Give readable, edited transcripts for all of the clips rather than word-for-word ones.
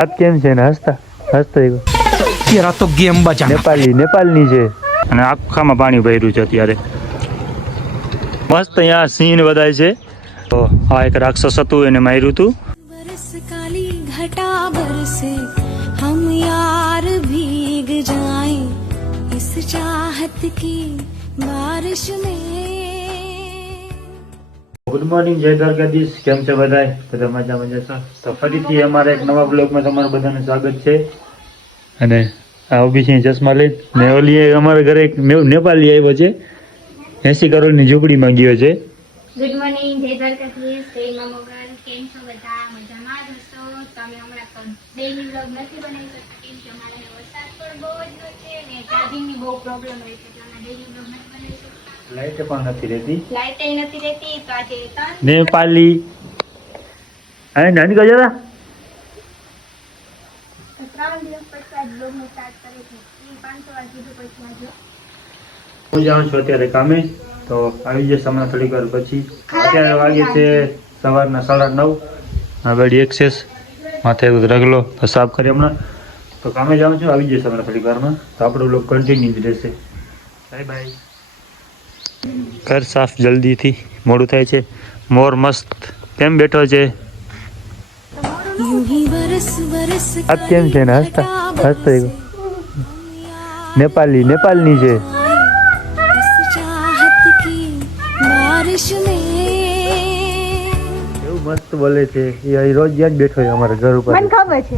આપ કેમ છે ને હસતા યાર તો ગેમ બચા નેપાળની છે અને આખામાં પાણી ભર્યું છે અત્યારે મસ્ત અહીંયા સિંહ બધાય છે તો આ એક રાક્ષસ હતું એને માર્યું હતું बरस काली घटा बरसे हम यार भीग जाए इस चाहत की बारिश में। ગુડ મોર્નિંગ જય દ્વારકાધીશ કેમ છે બધાય બધા મજામાં જશો તો ફરીથી અમારા એક નવા બ્લોગમાં તમારું બધાનું સ્વાગત છે અને આ ઉભી છે ચશ્મા લઈ ને ઓલી અમારા ઘરે એક નેપાળી આવ્યો છે 80 કરોડની ઝૂંપડીમાં ગયો છે ગુડ મોર્નિંગ જય દ્વારકાધીશ જય મા મોગલ કેમ છો બધા મજામાં જ હશો તમે હમણાં તો ડેઈલી વ્લોગ નથી બનાવી શકતા કેમ કે અમારે વરસાદ પણ બહુ જ છે ને ચાર્જિંગની બહુ પ્રોબ્લેમ રહે છે એટલે અમે ડેઈલી વ્લોગ નથી બનાવી શકતા લાઈટ પણ નથી રહેતી લાઈટ નથી રહેતી તો આજે નેપાળી અરે નાની કહો જરા 3 દિવસ પછી આજ બ્લોગને સ્ટાર્ટ કરે છે 500 વાર કીધું પછી આજે હું જાઉં છું અત્યારે કામે તો આવી જશે હમણાં થોડીક વાર પછી અત્યારે વાગે છે સવારના 9:30 આ ગાડી એક્સેસ માથે રગલો તો સાફ કરી હમણાં તો કામે જાઉં છું આવી જશે હમણાં થોડીક વારમાં તો આપણો લોક કન્ટિન્યુ જ રહેશે બાય બાય ઘર સાફ જલ્દીથી મોડું થાય છે મોર મસ્ત કેમ બેઠો છે यूं ही बरस बरस આપ કેમ છે ને હસતા નેપાળની છે इस चाहत की बारिश में। એવું મસ્ત બોલે છે એ રોજ ત્યાં જ બેઠો છે અમારા ઘર ઉપર મને ખબર છે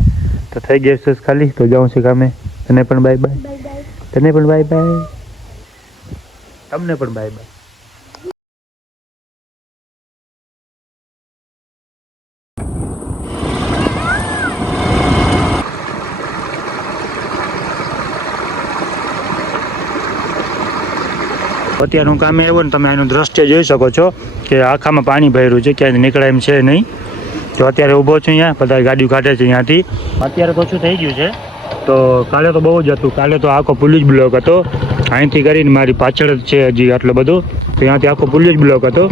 તો થઈ ગયો છે ખાલી તો જાઉં છું કામે તને પણ બાય બાય તને પણ બાય બાય તમને પણ બાય બાય અત્યારનું કામે આવ્યું ને તમે એનું દ્રશ્ય જોઈ શકો છો કે આખામાં પાણી ભર્યું છે ક્યાંય નીકળાય એમ છે નહીં તો અત્યારે ઊભો છું અહીંયા બધા ગાડીઓ કાઢે છે અહીંયાથી અત્યારે તો શું થઈ ગયું છે તો કાલે તો બહુ જ હતું કાલે તો આખો પોલીસ બ્લોક હતો અહીંથી કરીને મારી પાછળ જ છે હજી આટલો બધો તો ત્યાંથી આખો પોલીસ બ્લોક હતો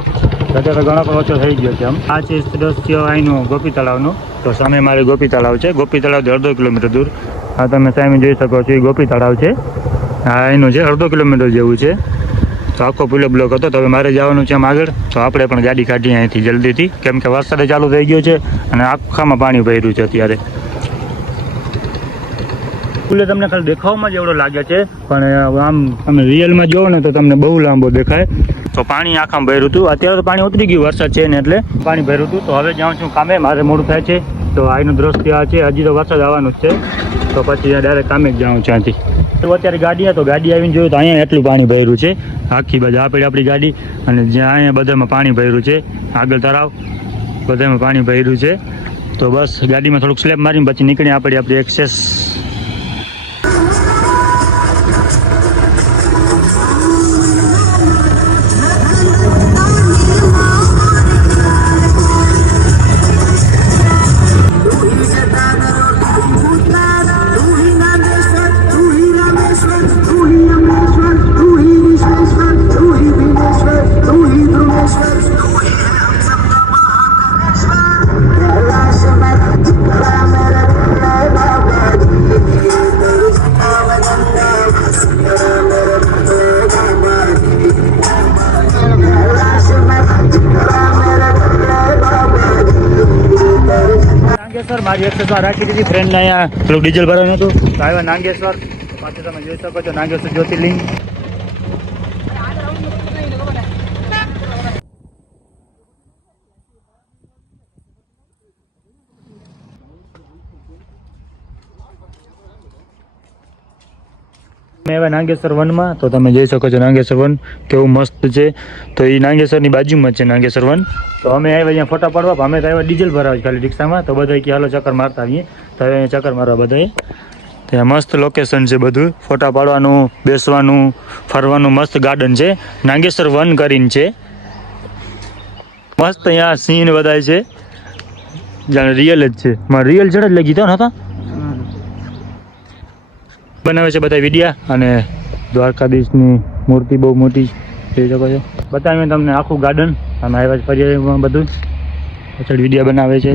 અત્યારે તો ઘણો પણ ઓછો થઈ ગયો છે આમ આ છે દ્રશ્ય અહીંનું ગોપી તળાવનું તો સામે મારે ગોપી તળાવ છે ગોપી તળાવથી 1.5 કિલોમીટર દૂર આ તમે સામે જોઈ શકો છો એ ગોપી તળાવ છે આ એનું છે 1.5 કિલોમીટર જેવું છે તો આખો પૂલો બ્લોક હતો તો હવે મારે જવાનું છે આમ આગળ તો આપણે પણ ગાડી કાઢીએ અહીંથી જલ્દીથી કેમ કે વરસાદ ચાલુ થઈ ગયો છે અને આખામાં પાણી ભર્યું છે અત્યારે પુલે તમને ખાલી દેખાવમાં જ એવડો લાગે છે પણ આમ તમે રિયલમાં જોવો ને તો તમને બહુ લાંબો દેખાય તો પાણી આખામાં ભર્યું હતું અત્યારે તો પાણી ઉતરી ગયું વરસાદ છે ને એટલે પાણી ભર્યું હતું તો હવે જાઉં છું કામે મારે મોડું થાય છે તો આનું દ્રશ્ય આ છે હજી તો વરસાદ આવવાનું જ છે તો પછી ડાયરેક્ટ કામે જ જાઉં છું ત્યાંથી તો અત્યારે ગાડી તો ગાડી આવીને જોયું તો અહીંયા એટલું પાણી ભર્યું છે આખી બાજુ આપણી ગાડી અને જ્યાં અહીંયા બધામાં પાણી ભર્યું છે આગળ તળાવ બધામાં પાણી ભર્યું છે તો બસ ગાડીમાં થોડુંક સ્લેબ મારીને પછી નીકળી આપણી એક્સેસ નાગેશ્વર મારી એક્સેસમાં રાખી દીધી ફ્રેન્ડને અહીંયા થોડું ડીઝલ ભરવાનું હતું તો આવ્યા નાગેશ્વર પાછું તમે જોઈ શકો છો નાગેશ્વર જ્યોતિર્લિંગ એવા નાગેશ્વર વનમાં તો તમે જોઈ શકો છો નાગેશ્વર વન કેવું મસ્ત છે તો એ નાગેશ્વરની બાજુમાં છે નાગેશ્વર વન તો અમે આવ્યા અહીંયા ફોટા પાડવા અમે તો આવ્યા ડીઝલ ભરાવા ખાલી રિક્ષામાં તો બધા કે હાલો ચક્કર મારતા આવીએ તો હવે અહીંયા ચક્કર મારવા બધાએ ત્યાં મસ્ત લોકેશન છે બધું ફોટા પાડવાનું બેસવાનું ફરવાનું મસ્ત ગાર્ડન છે નાગેશ્વર વન કરીને છે મસ્ત અહીંયા સિંહ બધાય છે જાણે રિયલ જ છે મારે રિયલ જડ જ લઈ ગયો હતા બનાવે છે બધા વિડિયા અને દ્વારકાધીશની મૂર્તિ બહુ મોટી જોઈ શકો છો બતાવીએ તમને આખું ગાર્ડન અને આવ્યા ફરી બધું પાછળ વિડિયા બનાવે છે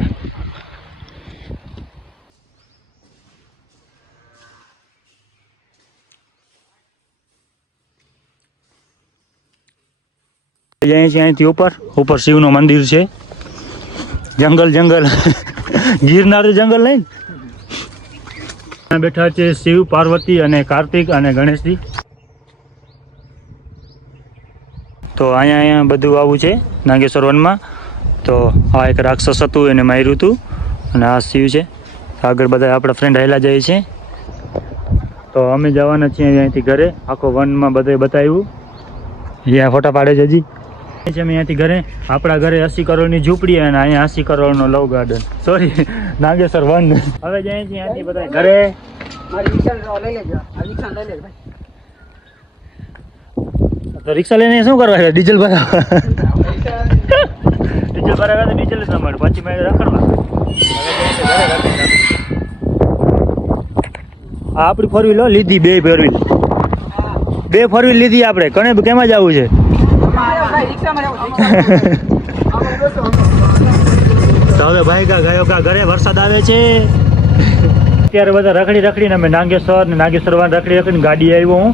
જાય છે અહીંથી ઉપર શિવનું મંદિર છે. જંગલ ગિરનાર જંગલ નહીં. બેઠા છે શિવ, પાર્વતી અને કાર્તિક અને ગણેશજી. તો અહીંયા બધું આવું છે નાગેશ્વર વનમાં. તો આ એક રાક્ષસ હતું, એને માર્યું હતું, અને આ શિવ છે. આગળ બધા આપણા ફ્રેન્ડ હાલ્યા જાય છે. તો અમે જવાના છીએ અહીંયાથી ઘરે. આખો વનમાં બધે બતાવ્યું. અહીંયા ફોટા પાડે છે હજી. અમે અહીંયાથી ઘરે, આપણા ઘરે 80 કરોડની ઝૂંપડી અને અહીંયા 80 કરોડનો લવ ગાર્ડન. Sorry, Nageshwar one. હવે જાય છે અહીંયાથી બધા ઘરે. તો રિક્ષા લઈને શું કરવા? ડીઝલ ભરાવા. ડીઝલ ભરાવા તો ડીઝલ જ ન મળે, પછી મેં રખડવા. આ આપણી 4 વ્હીલ લીધી, 2 4 વ્હીલ. 2 4 વ્હીલ લીધી આપણે. કણે કેમાં જવું છે? તો હવે ભાઈ ગયો ઘરે. વરસાદ આવે છે અત્યારે. બધા રખડીને અમે નાગેશ્વર વન રખડીને ગાડી આવ્યો હું.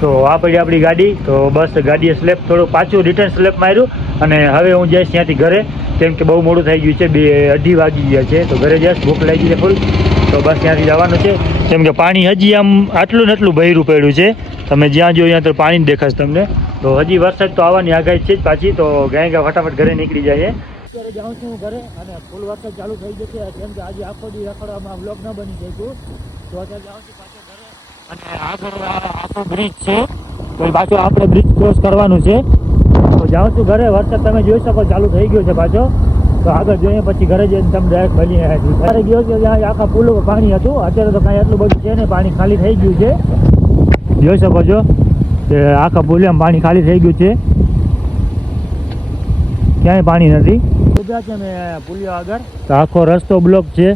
તો આ પડી આપણી ગાડી. તો બસ ગાડીએ સ્લેપ થોડું પાછું રિટર્ન સ્લેપ માર્યું. અને હવે હું જઈશ ત્યાંથી ઘરે, કેમ કે બહુ મોડું થઈ ગયું છે. 2:30 વાગી ગયા છે. તો ઘરે જઈશ, ભૂખ લાગી છે ફૂલ. તો બસ ત્યાંથી જવાનું છે, કેમ કે પાણી હજી આમ આટલું ને એટલું બહેરું પડ્યું છે. તમે જ્યાં જો ત્યાં તો પાણી જ દેખાશે તમને. તો હજી વરસાદ તો આવવાની આગાહી છે જ પાછી. તો ગયા ફટાફટ ઘરે નીકળી જાય. અત્યારે જાઉં છું ઘરે, અને ફૂલ વરસાદ ચાલુ થઈ જશે, કેમ કે આજે આખો દી રખડવામાં બ્લોગ ન બની શક્યું. તો અત્યારે જાઉં છું પાછો ઘરે. અને આગળ આખો બ્રિજ છે, તો પાછું આપણે બ્રિજ ક્રોસ કરવાનું છે. તો જાઉં છું ઘરે. વરસાદ તમે જોઈ શકો ચાલુ થઈ ગયો છે પાછો. તો આગળ જોઈએ, પછી ઘરે જઈને તમે ડાયરેક્ટ બની ઘરે ગયો છે. ત્યાં આખા પુલો પાણી હતું. અત્યારે તો કાંઈ એટલું બધું છે ને, પાણી ખાલી થઈ ગયું છે. જોઈ શકો છો કે આખા પુલિયામાં પાણી ખાલી થઈ ગયું છે. ક્યાંય પાણી નથી. ઉભા છે અમે પુલિયા આગળ. તો આખો રસ્તો બ્લોક છે.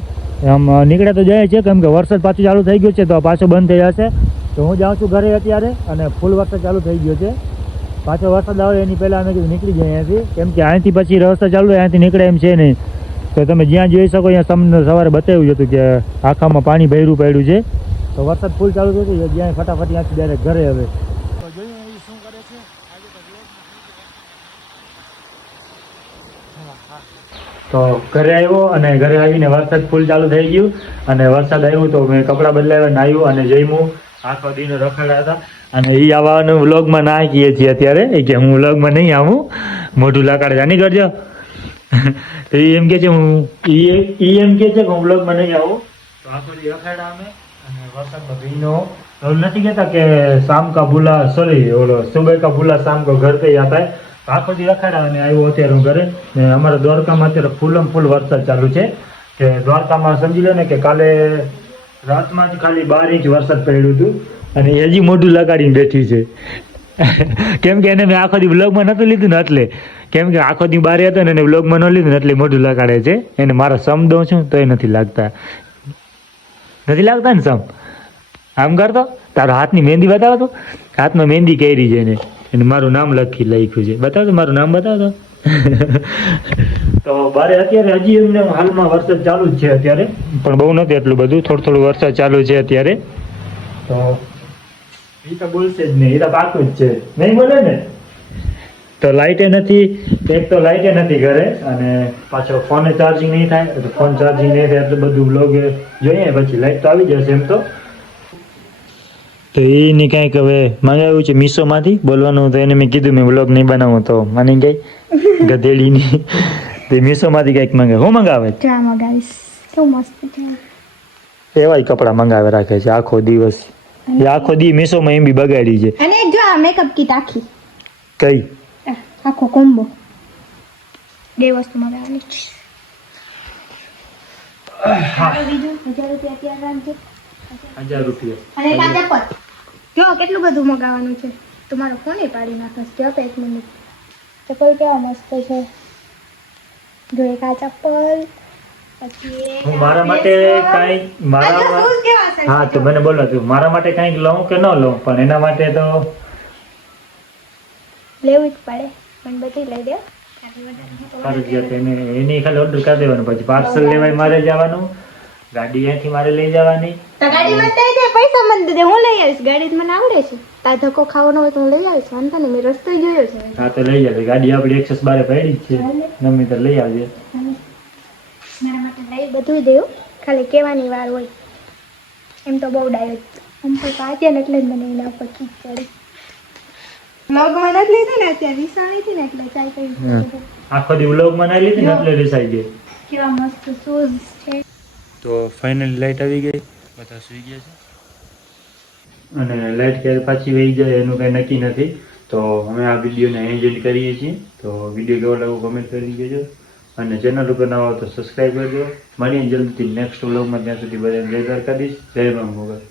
આમ નીકળે તો જાય છે, કેમ કે વરસાદ પાછું ચાલુ થઈ ગયો છે. તો પાછો બંધ થઈ જશે. તો હું જાઉં છું ઘરે અત્યારે, અને ફૂલ વરસાદ ચાલુ થઈ ગયો છે. પાછો વરસાદ આવે એની પહેલાં અમે કીધું નીકળી જાય અહીંયાથી, કેમ કે અહીંથી પછી રસ્તો ચાલુ હોય, અહીંયાથી નીકળે એમ છે નહીં. તો તમે જ્યાં જોઈ શકો ત્યાં તમને સવારે બતાવ્યું હતું કે આખામાં પાણી ભર્યું પડ્યું છે. તો વરસાદ ફૂલ ચાલુ થયું છે. જ્યાં ફટાફટ ત્યાંથી ડાયરેક્ટ ઘરે. હવે તો જોઈએ શું કરે છે. તો ઘરે આવ્યો, અને ઘરે આવીને વરસાદ ફૂલ ચાલુ થઈ ગયું. અને વરસાદ આવ્યું તો મેં કપડાં બદલાવ્યા, નાહ્યું અને જમ્યું. આખો દીનો રખડ્યા હતા. અને એ આવવાનું વ્લોગમાં ના કહીએ છીએ અત્યારે, કે હું વ્લોગમાં નહીં આવું, મોઢું લાકડે જાણી કરજો. તો એ એમ કે છે હું વ્લોગમાં નહીં આવું. તો આખો દી રખડ્યા અમે. અને વરસાદમાં ભીનો નથી કહેતા કે શામ કા ભૂલા, સોરી ઓલો સુબહ કા ભૂલા શામ કો ઘર પે આતા હૈ. આખો દી રખડ્યા અને આવ્યો અત્યારે હું ઘરે. ને અમારા દ્વારકામાં અત્યારે ફૂલ વરસાદ ચાલુ છે. કે દ્વારકામાં સમજી લો ને કે કાલે રાતમાં જ ખાલી 12 ઇંચ વરસાદ પડ્યું હતું. અને હજી મોઢું લગાડીને બેઠી છે. કેમ કે એને મેં આખો દી વ્લોગમાં નહોતું લીધું ને, એટલે કેમ કે આખો દી બહાર હતો ને એને વ્લોગમાં ન લીધું ને, એટલે મોઢું લગાડે છે. એને મારા સમ દઉં છું તો એ નથી લાગતા ને સમ. આમ કરતો તારો હાથની મહેંદી બતાવો તો. હાથમાં મહેંદી કરી છે એને, અને મારું નામ લખ્યું છે. બતાવો તો, મારું નામ બતાવો તો. તો બારે અત્યારે હજી એમને હાલમાં વરસાદ ચાલુ જ છે અત્યારે, પણ બહુ નથી એટલું બધું. થોડું વરસાદ ચાલુ છે અત્યારે. તો એ તો બોલશે જ નહીં, એ તો પાકું જ છે, નહીં બોલે ને. તો લાઇટે નથી, એક તો લાઇટે નથી ઘરે, અને પાછો ફોને ચાર્જિંગ નહીં થાય. તો ફોન ચાર્જિંગ નહીં થાય એટલે બધું વ્લોગ જોઈએ, પછી લાઇટ તો આવી જશે એમ તો. તો એની કંઈક હવે મંગાવ્યું છે મીશોમાંથી. બોલવાનું તો એને મેં કીધું મેં વ્લોગ નહીં બનાવું, તો માની ગઈ ગધેડીની. તો મીશોમાંથી કંઈક મંગાવે. હું મંગાવે? ચા મંગાવીશ. કેવું મસ્ત છે. એવાય કપડાં મંગાવે રાખે છે આખો દિવસ. એ આખો દી મીશોમાં એમ બી બગાડી છે. અને જો આ મેકઅપ કીટ આખી. કઈ? આખો કોમ્બો. 2 વસ્તુ મંગાવવાની. બીજું 1000 રૂપિયા ત્યાં રાખજો. 1000 રૂપિયા. અને કાચા પર જો કેટલું બધું મગાવવાનું છે. તમારો ફોન પાડી નાખસ. જો તો 1 મિનિટ. ચપ્પલ કેવા મસ્ત છે. જો એક આ ચપ્પલ. પછી હું મારા માટે કાંઈ હા તો મને બોલો તું મારા માટે કાંઈક લઉં કે ન લઉં, પણ એના માટે તો લેવું જ પડે. પણ બધી લઈ દે. ફરજિયાત એની ખાલી ઓર્ડર કરી દેવાનું, પછી પાર્સલ લેવાય મારે જવાનું, ગાડી અહીંથી મારે લઈ જવાની. તો ગાડીમાં પૈસા મને દે, હું લઈ આવીશ. ગાડી મને આવડે છે. તાર ધક્કો ખાવાનો હોય તો હું લઈ આવીશ, વાંધો નહીં, મેં રસ્તો જોયો છે. હા તો લઈ જાય ગાડી આપણી એક્સેસ બારે પડી જ છે, ગમે ત્યારે લઈ આવજે. મારા માટે લઈ બધું દેવું, ખાલી કહેવાની વાર હોય. એમ તો બહુ ડાયો આમ તો આજે ને એટલે જ મને એના ઉપર ખીચ ચડી. વ્લોગમાં નથી લીધી ને અત્યારે રીસાણી હતી ને એટલે ચાલ કઈ આખો દી વ્લોગમાં ના લીધી ને એટલે રિસાઈ ગઈ. કેવા મસ્ત શૂઝ છે. તો ફાઇનલી લાઇટ આવી ગઈ, બધા સુઈ ગયા છે અને લાઇટ ક્યારે પાછી વહી જાય એનું કંઈ નક્કી નથી. તો અમે આ વિડીયોને એન્જોય કરીએ છીએ. તો વિડીયો કેવો લાગ્યો કમેન્ટ કરી દેજો અને ચેનલ ઉપર નવા હો તો સબસ્ક્રાઈબ કરજો. મળીએ જલ્દીથી નેક્સ્ટ વ્લોગમાં, ત્યાં સુધી બધાને જય દ્વારકાધીશ, જય મા મોગલ.